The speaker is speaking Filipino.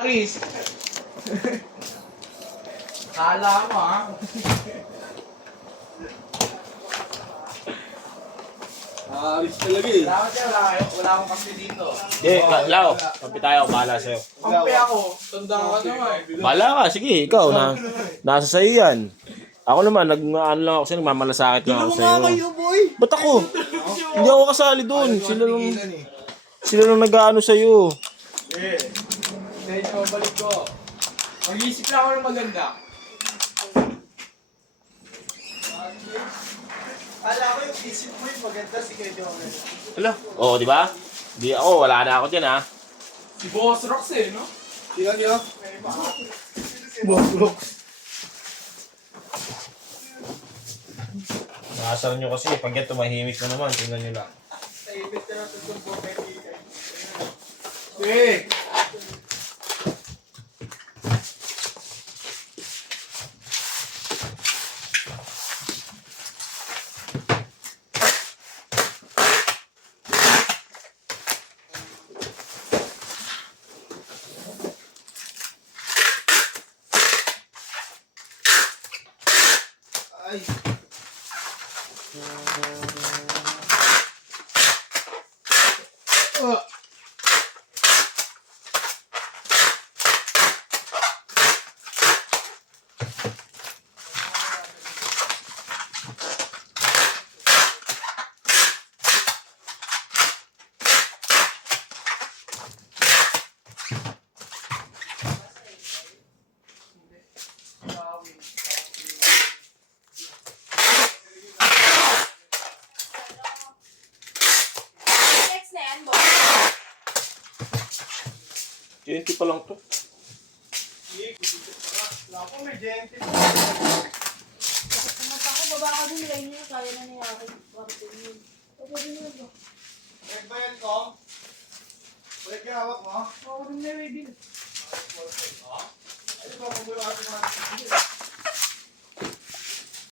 Chris. Kala mo ha? Alis talaga eh. Dapat yan, wala akong kasi dito. Hindi, Lau. Kampi tayo. Bahala sa'yo. Kampi ako. Tanda ka naman. Bahala ka. Sige, ikaw. Nasa sa'yo yan. Ako naman, ano lang ako sa'yo. Nagmamalasakit lang ako sa'yo. boy. Ba't ako? Hindi ako kasali doon. Sila lang nag-ano sa'yo. Eh. Medyo balik ko. Mag-iisip lang ako ng maganda. Kala ko yung isip mo yung maganda si Kuya Joel. Hala. Oo, di ba? Di ako. Wala na ako dyan, ha? Si Boss Rox eh, no? Kaya. Bobrok. Nakasar nyo kasi. Pag yan tumahimik na naman. Tingnan nyo lang. Naibit na natin itong buhay. Eh. Ay. TNT pa lang to. Wala ko may gente. Kumata ko, baba ka din, nilay niya, kaya na niya akin. Bakit yun? Pwede nyo ba? Balik ba yan, Kong? Balik ka hawak mo? Ako din na ready.